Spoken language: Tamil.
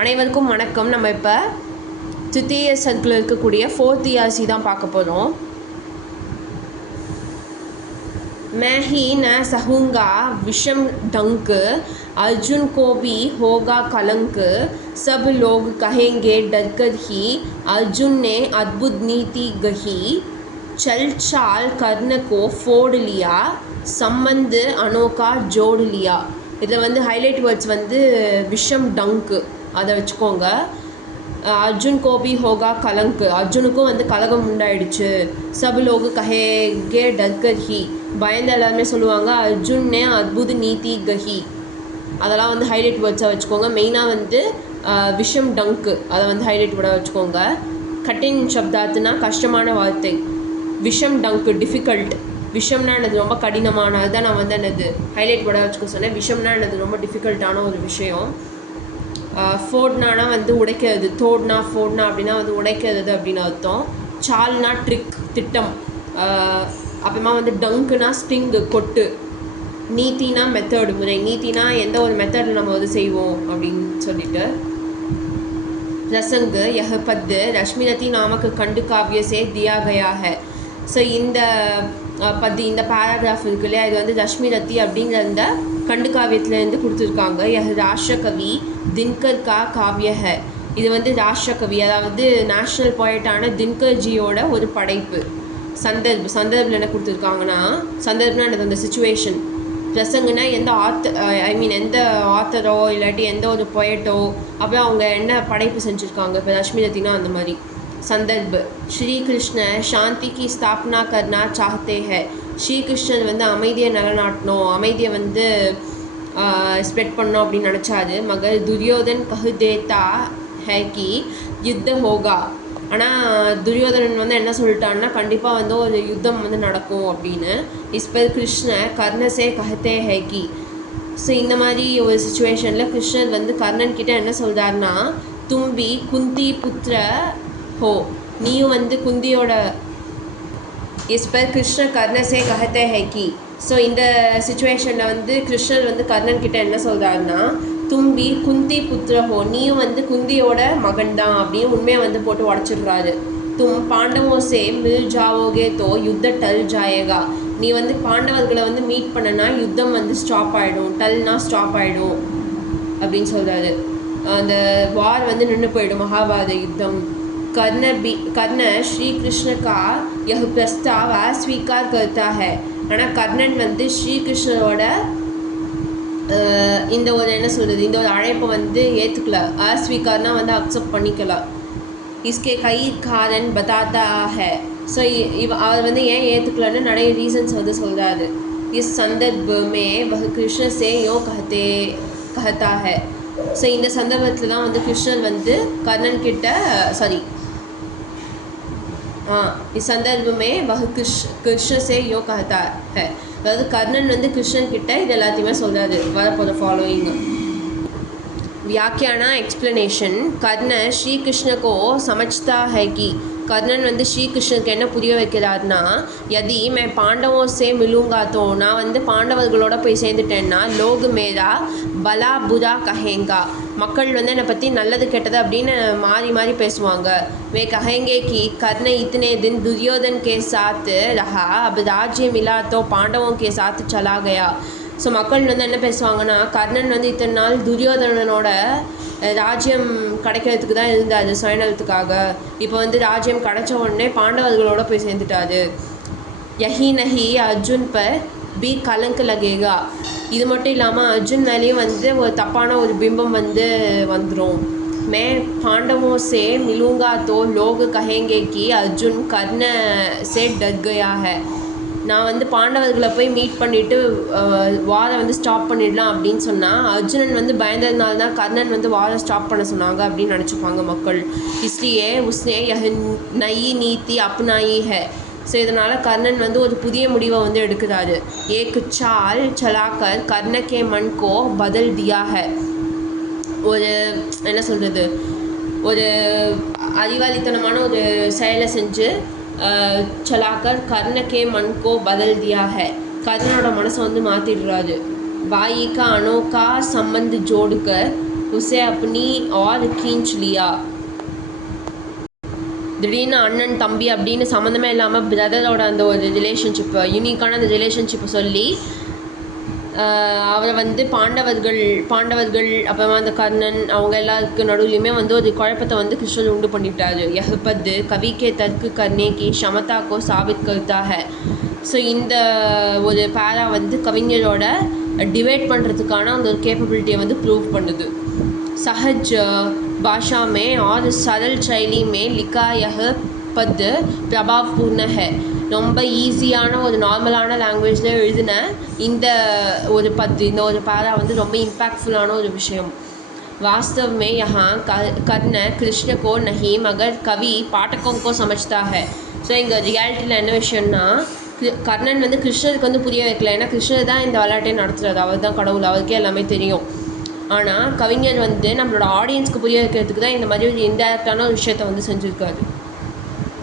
அனைவருக்கும் வணக்கம். நம்ம இப்போ திருத்தீய சர்க்கிள் இருக்கக்கூடிய 4th ERC தான் பார்க்க போகிறோம். मैं ही न सहूँगा विषम डंक, अर्जुन को भी होगा कलंक, सब लोग कहेंगे डर कर ही, अर्जुन ने अद्भुत नीति गही, चल चाल कर्ण को फोड़ लिया, संबंध अनोखा जोड़ लिया. இதில் வந்து ஹைலைட் வேர்ட்ஸ் வந்து விஷம் டங்க்கு அதை வச்சுக்கோங்க. அர்ஜுன் கோபி ஹோகா கலங்கு, அர்ஜுனுக்கும் வந்து கலகம் உண்டாயிடுச்சு. சப் லோகு கஹேகே டர்கர் ஹி, பயந்து எல்லாருமே சொல்லுவாங்க அர்ஜுன்னே அத்புத நீதி கஹி. அதெல்லாம் வந்து ஹைலைட் வேர்ட்ஸாக வச்சுக்கோங்க. மெயினாக வந்து விஷம் டங்க்கு அதை வந்து ஹைலைட் வேர்டாக வச்சுக்கோங்க. கட்டின் சப்தாத்துனா கஷ்டமான வார்த்தை. விஷம் டங்க்கு டிஃபிகல்ட். விஷம்னா என்னது ரொம்ப கடினமானது தான் நான் வந்து என்னது ஹைலைட் வேர்டாக வச்சுக்க சொன்னேன். விஷம்னா என்னது ரொம்ப டிஃபிகல்ட்டான ஒரு விஷயம். ஃபோர்ட்னா வந்து உடைக்கிறது, தோட்னா ஃபோர்ட்னா அப்படின்னா வந்து உடைக்கிறது அப்படின்னு அர்த்தம். சால்னா ட்ரிக் திட்டம், அப்புறமா வந்து டங்குனா ஸ்டிங்கு கொட்டு, நீத்தினா மெத்தடு முறை, நீத்தினா எந்த ஒரு மெத்தடில் நம்ம வந்து செய்வோம் அப்படின்னு சொல்லிட்டு. रसंग यह पद रश्मिरति नामक खंड काव्य से दिया गया है. ஸோ இந்த பத்தி இந்த பேராகிராஃப் இருக்கு இல்லையா, இது வந்து ரஷ்மிரத்தி அப்படிங்கிற அந்த கண்டு காவியத்துலேருந்து கொடுத்துருக்காங்க. யஹ் ராஷ்டிரகவி தின்கர் கா காவிய ஹை. இது வந்து ராஷ்டிரகவி அதாவது நேஷ்னல் போய்ட்டான தின்கர்ஜியோட ஒரு படைப்பு. சந்தர்ப்பில் என்ன கொடுத்துருக்காங்கன்னா, சந்தர்ப்னா எனக்கு அந்த சுச்சுவேஷன். பிரசங்கன்னா எந்த எந்த ஆத்தரோ இல்லாட்டி எந்த ஒரு பொயட்டோ அப்புறம் அவங்க என்ன படைப்பு செஞ்சுருக்காங்க. இப்போ ரஷ்மிரத்தினா அந்த மாதிரி संदर्भ. श्री कृष्ण शांति की स्थापना करना चाहते हैं. ஸ்ரீகிருஷ்ணன் வந்து அமைதியை நிலநாட்டணும், அமைதியை வந்து ஸ்ப்ரெட் பண்ணணும் அப்படின்னு நினச்சாரு. மகர் துரியோதன் கஹு தேத்தா ஹே கி யுத்த ஹோகா. ஆனால் துரியோதனன் வந்து என்ன சொல்லிட்டான்னா கண்டிப்பாக வந்து ஒரு யுத்தம் வந்து நடக்கும் அப்படின்னு. Is per Krishna கர்ணசே கஹத்தே hey Ki. So இந்த மாதிரி ஒரு சுச்சுவேஷனில் கிருஷ்ணர் வந்து கர்ணன் கிட்ட என்ன சொல்கிறாருன்னா, தும்பி குந்தி புத்திர हो, நீயும் வந்து குந்தியோட. Is per Krishna கர்ணசே கஹத்தே high Ki. So இந்த சுச்சுவேஷனில் வந்து கிருஷ்ணர் வந்து கர்ணன் கிட்ட என்ன சொல்கிறாருன்னா, தும்பி குந்தி புத்திர ஹோ, நீயும் வந்து குந்தியோட மகன் தான் அப்படின்னு உண்மையை வந்து போட்டு உடச்சிடுறாரு. தும் பாண்டவோ சே மில் ஜாவோகே தோ யுத்த டல் ஜாயேகா. நீ வந்து பாண்டவர்களை வந்து மீட் பண்ணனா யுத்தம் வந்து ஸ்டாப் ஆகிடும், டல்னா ஸ்டாப் ஆகிடும் அப்படின்னு சொல்கிறாரு. அந்த வார் வந்து நின்று போயிடும், மகாபாரத யுத்தம். कर्ण श्री कृष्ण का यह प्रस्ताव अस्वीकार करता है. ஆனால் கர்ணன் வந்து ஸ்ரீகிருஷ்ணரோட இந்த ஒரு என்ன சொல்கிறது, இந்த ஒரு அழைப்பை வந்து ஏற்றுக்கல. अस्वीकारனா வந்து அக்செப்ட் பண்ணிக்கல. इसके कई कारण बताता है. ஸோ அவர் வந்து ஏன் ஏற்றுக்கலன்னு நிறைய ரீசன்ஸ் வந்து சொல்கிறாரு. इस संदर्भ में वह कृष्ण से यो कहता है. ஸோ இந்த சந்தர்ப்பத்தில் தான் வந்து கிருஷ்ணன் வந்து கர்ணன் கிட்ட इस संदर्भ में वह कृष्ण से यो कहता है. அதாவது கர்ணன் வந்து கிருஷ்ணன் கிட்ட இது எல்லாத்தையுமே சொல்கிறாரு. வரப்போகிற ஃபாலோயிங் व्याख्याना एक्सप्लेनेशन. कर्ण श्री कृष्ण को समझता है कि கர்ணன் வந்து ஸ்ரீகிருஷ்ணனுக்கு என்ன புரிய வைக்கிறார்னா, யதி மே பாண்டவோ சே மிலுங்கா தோ, நான் வந்து பாண்டவர்களோட போய் சேர்ந்துட்டேன்னா, லோக் மேரா பலா புரா கஹேங்கா, மக்கள் வந்து என்னை பற்றி நல்லது கெட்டது அப்படின்னு மாறி மாறி பேசுவாங்க. வே கஹேங்கே கி கர்ண இத்தனை தின் துரியோதன் கே சாத் ரஹா, அப் ராஜ்ய மிலா தோ பாண்டவோ கே சாத் சலா கயா. ஸோ மக்கள் வந்து என்ன பேசுவாங்கன்னா, கர்ணன் வந்து இத்தனை நாள் துரியோதனனோட ராஜ்யம் கிடைக்கிறதுக்கு தான் இருந்தார் சுயநலத்துக்காக. இப்போ வந்து ராஜ்யம் கிடைச்ச உடனே பாண்டவர்களோட போய் சேர்ந்துட்டாரு. யஹி நஹி அர்ஜுன் பர் பி கலங்க் லகேகா. இது மட்டும் இல்லாமல் அர்ஜுன் மேலேயும் வந்து ஒரு தப்பான ஒரு பிம்பம் வந்து வந்துடும். மே பாண்டவோ சே மிலுங்கா தோ லோக் கஹேங்கே கி அர்ஜுன் கர்ண சே டர் கயா ஹை. நான் வந்து பாண்டவர்களை போய் மீட் பண்ணிவிட்டு வாரை வந்து ஸ்டாப் பண்ணிடலாம் அப்படின்னு சொன்னால், அர்ஜுனன் வந்து பயந்ததுனால தான் கர்ணன் வந்து வாரை ஸ்டாப் பண்ண சொன்னாங்க அப்படின்னு நினச்சிப்பாங்க மக்கள். இஸ்லியே உஸ்னே யஹ் நயி நீத்தி அப்னாயி ஹை. ஸோ இதனால் கர்ணன் வந்து ஒரு புதிய முடிவை வந்து எடுக்கிறாரு. ஏக் சால் சலாக்கர் கர்ணக்கே மண் கோ பதல் தியா ஹை. ஒரு என்ன சொல்கிறது, ஒரு அறிவாளித்தனமான ஒரு செயலை செஞ்சு चलाकर कर्ण के मन को बदल दिया है. கர்ணனோட மனசை வந்து மாற்றிடுறாரு. वाई का अनोखा संबंध जोड़कर उसे अपनी और खींच लिया. திடீர்னு அண்ணன் தம்பி அப்படின்னு சம்மந்தமே இல்லாமல் பிரதரோட அந்த ஒரு ரிலேஷன்ஷிப்பை, யூனிக்கான அந்த ரிலேஷன்ஷிப்பை சொல்லி அவரை வந்து பாண்டவர்கள் அப்புறமா அந்த கர்ணன் அவங்க எல்லாருக்கு நடுவுலையுமே வந்து ஒரு குழப்பத்தை வந்து கிருஷ்ணர் உண்டு பண்ணிவிட்டாரு. யஹ்பத் கவி கே தர்க்கு கர்னே கி ஷமதா கோ சாபித் கர்த்தா ஹை. ஸோ இந்த ஒரு பேரா வந்து கவிஞரோட டிவைட் பண்ணுறதுக்கான அந்த ஒரு கேப்பபிலிட்டியை வந்து ப்ரூவ் பண்ணுது. सहज भाषा में और सरल शैली में लिखा यह पद प्रभावपूर्ण है. ரொம்ப ஈஸியான ஒரு நார்மலான லாங்குவேஜில் எழுதின இந்த ஒரு இந்த ஒரு பாரா வந்து ரொம்ப இம்பேக்ட்ஃபுல்லான ஒரு விஷயம். वास्तव में यहाँ कर्ण कृष्ण को नहीं मगर कवि पाठकों को समझता है. ஸோ இங்கே ரியாலிட்டியில் என்ன விஷயம்னா, கர்ணன் வந்து கிருஷ்ணருக்கு வந்து புரிய வைக்கல. ஏன்னா கிருஷ்ணர் தான் இந்த விளையாட்டையை நடத்துறது, அவர் தான் கடவுள், அவருக்கே எல்லாமே தெரியும். ஆனால் கவிஞர் வந்து நம்மளோட ஆடியன்ஸ்க்கு புரிய வைக்கிறதுக்கு தான் இந்த மாதிரி ஒரு இன்டெரக்டான ஒரு விஷயத்தை வந்து செஞ்சுருக்காரு.